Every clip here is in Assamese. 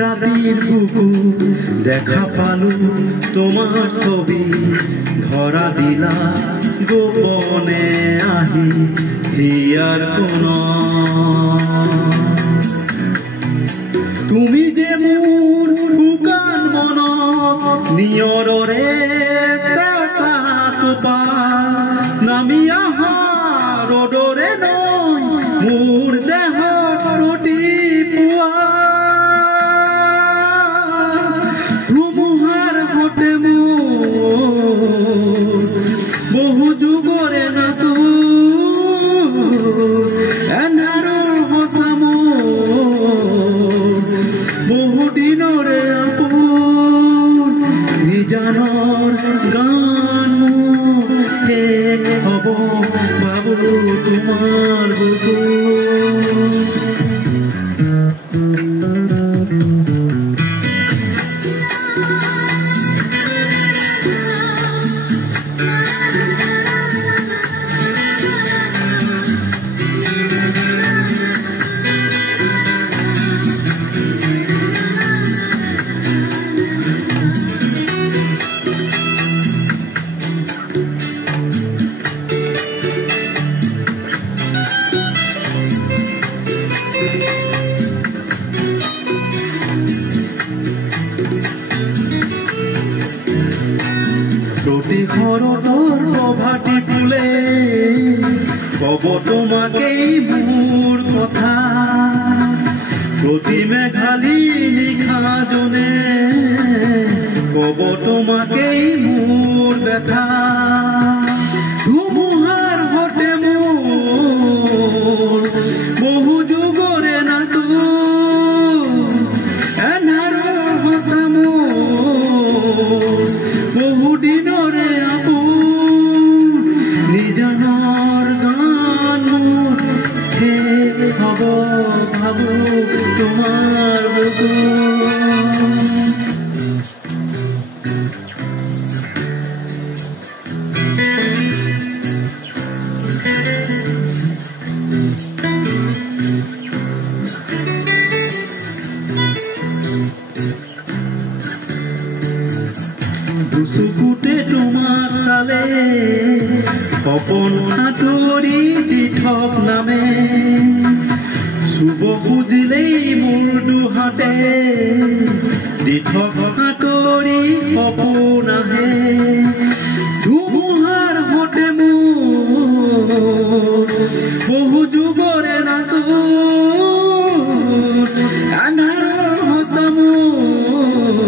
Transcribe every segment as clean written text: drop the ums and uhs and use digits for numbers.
রাতির বুকু দেখা পালু তোমার ছবি ধরা দিলা গোপনে আহি হিয়ার কোন তুমি যে মোর শুকান মনত নিয়ৰৰে চেঁচা টোপাল নামি আহা ৰ'দৰে নৈ মোৰ দেহত ৰাতিপুৱা ধুমুহাৰ সতে মোৰ বহু যুগৰে নাচো এন্ধাৰৰ সঁচা মোৰ বহু দিনৰে আপোন নিজানৰ গান মোৰ শেষ হ'ব বাবু তোমাৰ বুকু প্ৰতি ঘৰতৰ প্ৰভাতী ফুলে কব তোমাকেই মোৰ কথা প্ৰতি মেঘালী নিশা জনে কব তোমাকেই মোৰ ব্যথা ধুমুহাৰ সতে মোৰ বহু যুগৰে নাচো এন্ধাৰৰ সঁচা মোৰ বহু দিনৰে আপোন নিজানৰ গান মোৰ শেষ হ'ব ভাবো তোমাৰ বুকু দুচকুতে তোমাক চালে সপোন সাঁতুৰি দিঠক নামে চুব খুজিলেই মোৰ দুহাতে দিঠক সাঁতুৰি সপোন আহে ধুমুহাৰ সতে মোৰ বহু যুগৰে নাচো আন্ধাৰৰ সঁচা মোৰ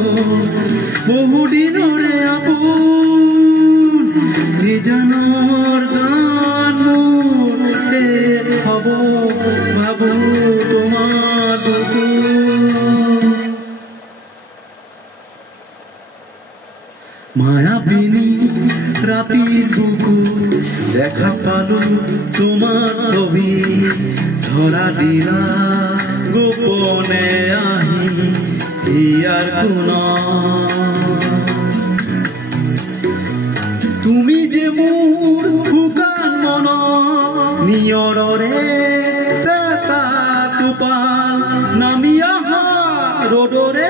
বহু দিনৰে আপোন নিজানৰ গান মোৰ শেষ হ'ব ভাবো তোমাৰ বুকু মায়াবিনী ৰাতিৰ বুকু দেখা পালো তোমাৰ ছবি ধৰা দিলা গোপনে আহি হিয়াৰ কোন তুমি যে মোৰ শুকান মনত নিয়ৰৰে চেঁচা টোপাল নামি আহা ৰ'দৰে